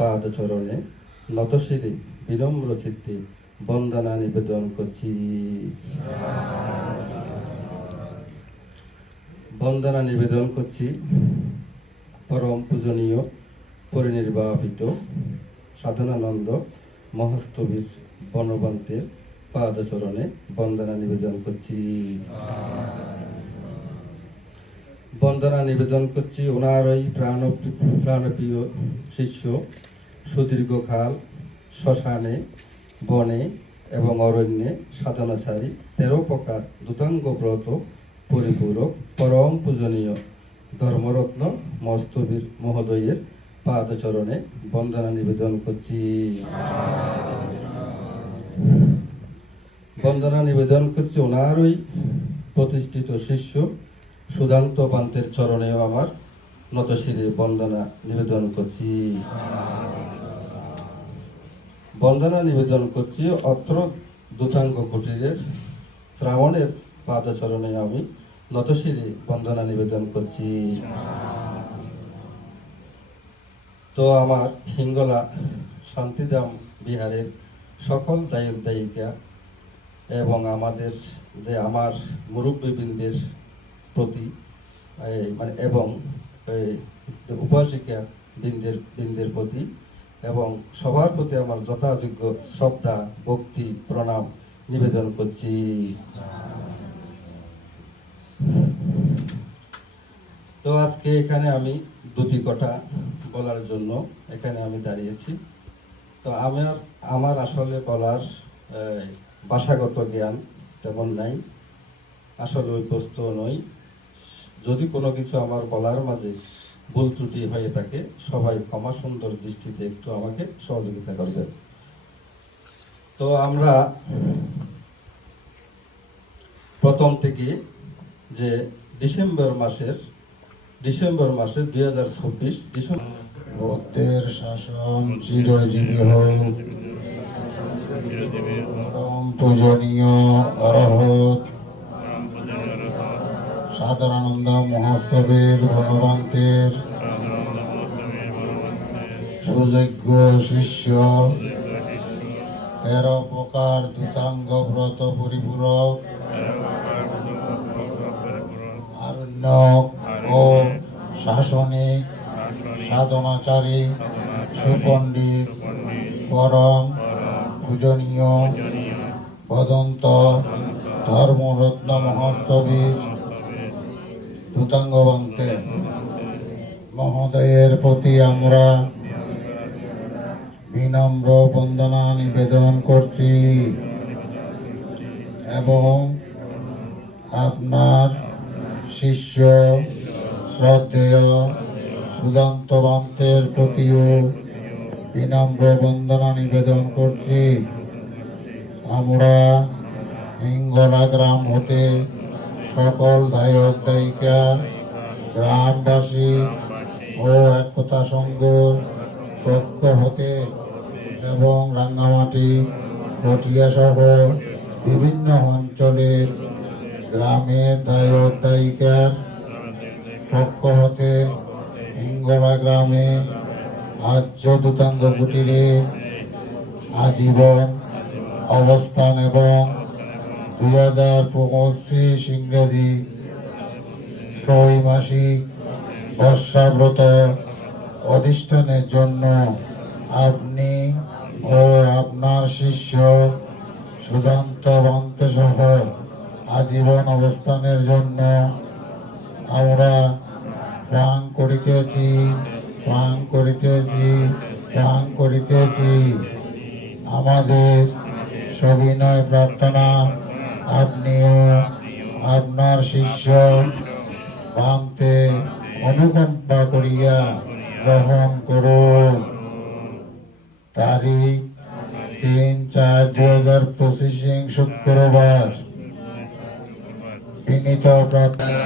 পাদচরণে নতশিরে বিনম্র চিত্তে বন্দনা নিবেদন করছি। বন্দনা নিবেদন করছি। পরম পূজনীয়, পরিনির্বাপিত, সাধনানন্দ, মহাস্তবীর বনবন্তের পাদচরণে বন্দনা নিবেদন করছি। বন্দনা নিবেদন করছি। ওনার ওই প্রাণ প্রাণপ্রিয় শিষ্য সুদীর্ঘকাল শ্মশানে, বনে এবং অরণ্যে সাধনাচারী তেরো প্রকার দূতাঙ্গ ব্রত পরিপূরক, পরম পূজনীয়। ধর্মরত্ন মস্তবীর মহোদয়ের পাদচরণে বন্দনা নিবেদন করছি। বন্দনা নিবেদন করছি ওনার ওই প্রতিষ্ঠিত শিষ্য সুধান্ত পান্তের চরণেও আমার নতশিরে বন্দনা নিবেদন করছি। বন্দনা নিবেদন করছি অত্র দূতাঙ্গ কুটিরের শ্রাবণের পাদচরণে আমি নতশিরে বন্দনা নিবেদন করছি। তো আমার হিঙ্গলা শান্তিধাম বিহারের সকল দায়ক দায়িকা এবং আমাদের যে আমার মুরব্বীবৃন্দের প্রতি মানে এবং উপাসিকা বৃন্দের বৃন্দের প্রতি এবং সবার প্রতি আমার যথাযোগ্য শ্রদ্ধা, ভক্তি, প্রণাম নিবেদন করছি। তো আজকে এখানে আমি দুটি কথা বলার জন্য এখানে আমি দাঁড়িয়েছি। তো আমার আমার আসলে বলার ভাষাগত জ্ঞান তেমন নাই, আসলে অভ্যস্ত নই। যদি কোনো কিছু আমার বলার মাঝে ভুল ত্রুটি হয়ে থাকে সবাই ক্ষমা সুন্দর দৃষ্টিতে একটু আমাকে সহযোগিতা করবেন। তো আমরা প্রথম থেকে যে ডিসেম্বর মাসের ডিসেম্বর মাসের দুই হাজার চব্বিশ ডিসেম্বর বুদ্ধের শাসন চিরজীবী হোক। পূজনীয় অরহত। সাধারণানন্দ মহোৎসবের বনবান্তের সুযোগ্য শিষ্য। তেরো প্রকার দূতাঙ্গ ব্রত পরিপূরক। আরণ্যক ও শাসনিক সাধনাচারী, সুপণ্ডিত, পরম, পূজনীয় বদন্ত ধর্মরত্ন মহস্তবীর। দূতাঙ্গবন্তে মহোদয়ের প্রতি আমরা বিনম্র বন্দনা নিবেদন করছি এবং আপনার শিষ্য শ্রদ্ধেয় সুদান্ত বান্তের প্রতিও বিনম্র বন্দনা নিবেদন করছি। আমরা হিঙ্গলা গ্রাম হতে সকল দায়ক দায়িকা, গ্রামবাসী ও একতা সংঘ পক্ষ হতে এবং রাঙ্গামাটি পটিয়া সহ বিভিন্ন অঞ্চলের গ্রামের দায়ক দায়িকার পক্ষ হতে হিঙ্গলা গ্রামে আর্য দূতাঙ্গ কুটিরে আজীবন অবস্থান এবং দুই হাজার পঁচিশ ইংরেজি ত্রৈমাসিক বর্ষাব্রত অধিষ্ঠানের জন্য আপনি ও আপনার শিষ্য সুদান্ত বন্তে সহ আজীবন অবস্থানের জন্য আমরা প্রাণ করিতেছি প্রাণ করিতেছি প্রাণ করিতেছি। আমাদের সবিনয় প্রার্থনা আপনিও আপনার শিষ্য ভাঙতে অনুকম্পা করিয়া গ্রহণ করুন। তারিখ তিন চার দুই হাজার পঁচিশ শুক্রবার। বিনীত প্রার্থনা।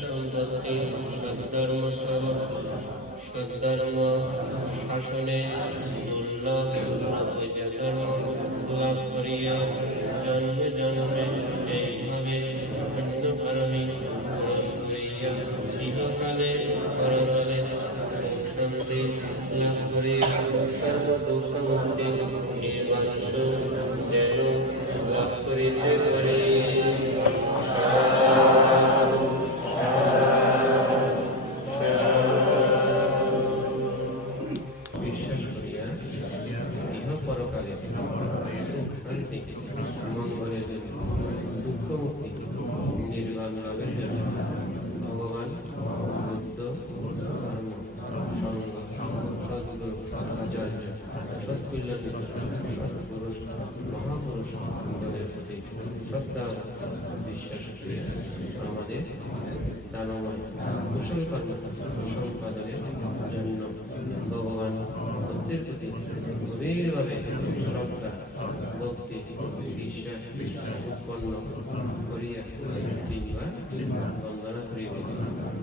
সঙ্গতি সদ্ধর্ম সদ্ধর্ম শাসনে দুর্লভ ধর্ম লাভ করিয়া জন্মে জন্মে এইভাবে গভীরভাবে শ্রদ্ধা ভক্তি বিশ্বাস উৎপন্ন করিয়া তিনবার বন্দনা করিবেন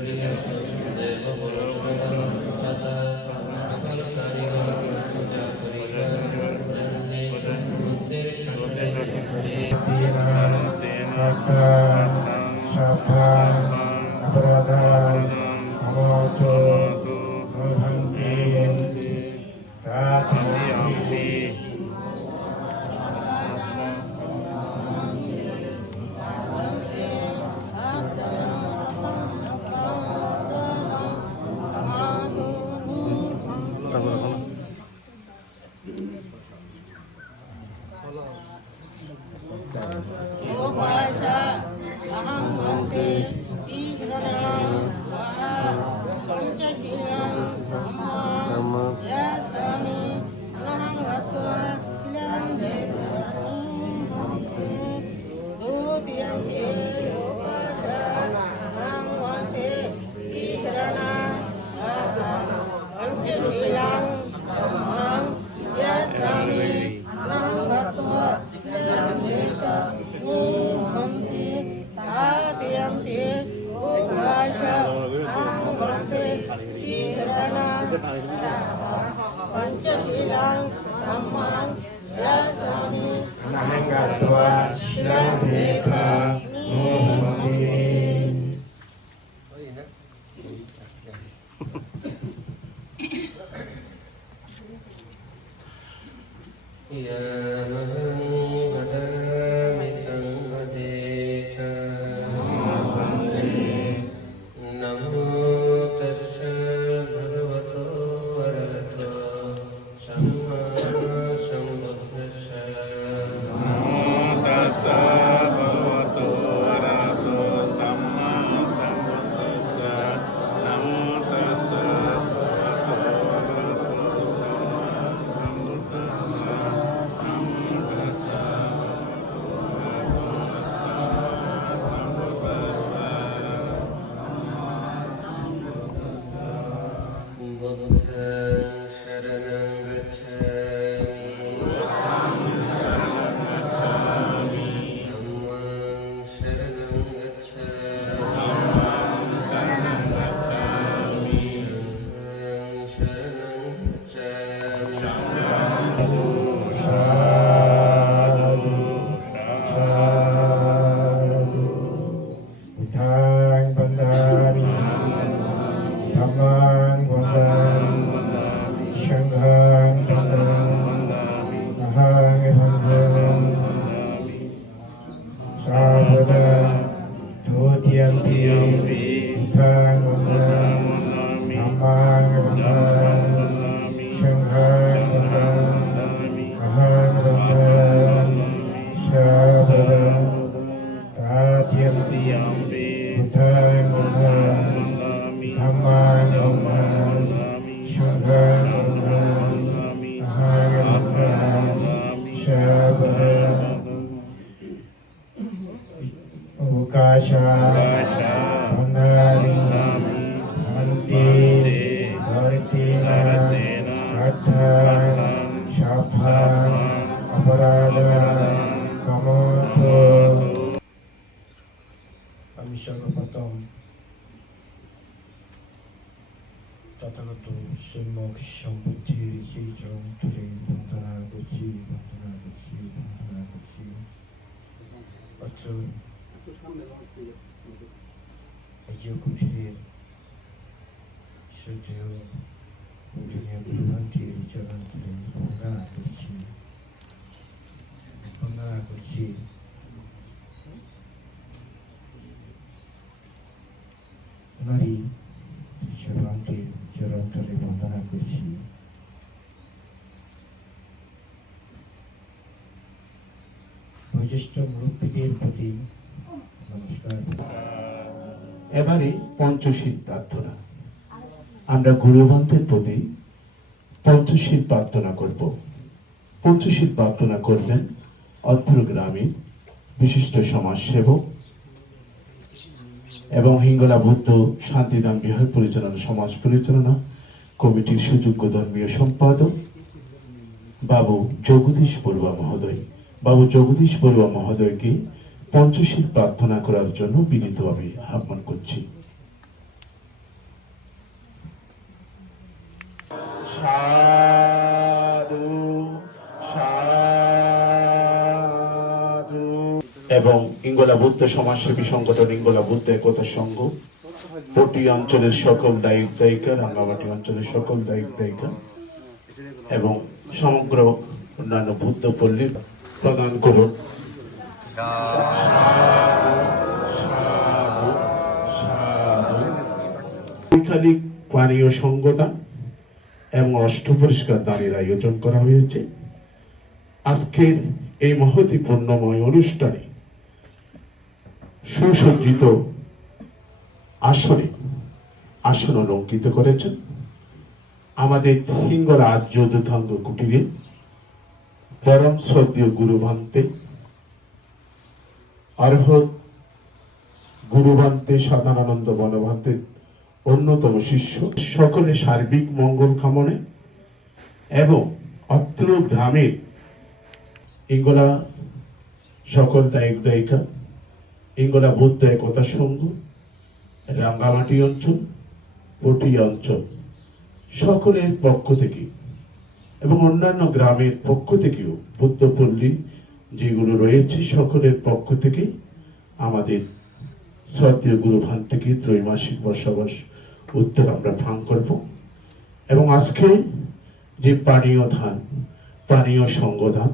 Thank you. সর্বপ্রথম তথাগত সম্যক সম্পত্তির সেই যন্ত্রে বন্দনা করছি বন্দনা করছি বন্দনা করছি এই যে কুঠিরের শ্রদ্ধেয় পূজনীয় গুরুভান্তির চরণতলে বন্দনা করছি বন্দনা করছি ওনারই চরণটির চরণতলে বন্দনা করছি। বয়োজ্যেষ্ঠ মুরব্বীদের প্রতি নমস্কার। এবারে পঞ্চশীল প্রার্থনা। আমরা গুরুবান্তের প্রতি পঞ্চশীল প্রার্থনা করব। পঞ্চশীল প্রার্থনা করবেন অত্র গ্রামে বিশিষ্ট সমাজসেবক এবং হিঙ্গলা বুদ্ধ শান্তিধাম বিহার পরিচালনা, সমাজ পরিচালনা, কমিটির সুযোগ্য ধর্মীয় সম্পাদক বাবু জগদীশ বড়ুয়া মহোদয়। বাবু জগদীশ বড়ুয়া মহোদয়কে পঞ্চশীল প্রার্থনা করার জন্য বিনীতভাবে আহ্বান করছি। সাধু এবং ইঙ্গলা বুদ্ধ সমাজসেবী সংগঠন ইঙ্গলা বুদ্ধ একতা সংঘ। পটি অঞ্চলের সকল দায়িক দায়িকা, রাঙ্গামাটি অঞ্চলের সকল দায়িক দায়িকা। এবং সমগ্র অন্যান্য বুদ্ধ পল্লী প্রদান করুন পানীয় সঙ্গদান এবং অষ্ট পরিষ্কার দানের আয়োজন করা হয়েছে। আজকের এই মহতি পূর্ণময় অনুষ্ঠানে সুসজ্জিত আসনে আসন অলঙ্কিত করেছেন আমাদের হিঙ্গল আর্য কুটিরে, পরম শ্রদ্ধীয় গুরুভান্তে অর্হত গুরুভান্তে সাধারণানন্দ বনভান্তের অন্যতম শিষ্য। সকলে সার্বিক মঙ্গল কামনে এবং অত্র গ্রামের ইঙ্গলা, সকল দায়িক দায়িকা ইঙ্গলা বৌদ্ধ একতা সংঘ রাঙ্গামাটি অঞ্চল পটি অঞ্চল, সকলের পক্ষ থেকে এবং অন্যান্য গ্রামের পক্ষ থেকেও বুদ্ধপল্লী যেগুলো রয়েছে সকলের পক্ষ থেকে আমাদের শ্রদ্ধেয় গুরুভান থেকে ত্রৈমাসিক বসবাস উত্তর আমরা ভাঙ করব। এবং আজকে যে পানীয় ধান, পানীয় সঙ্গদান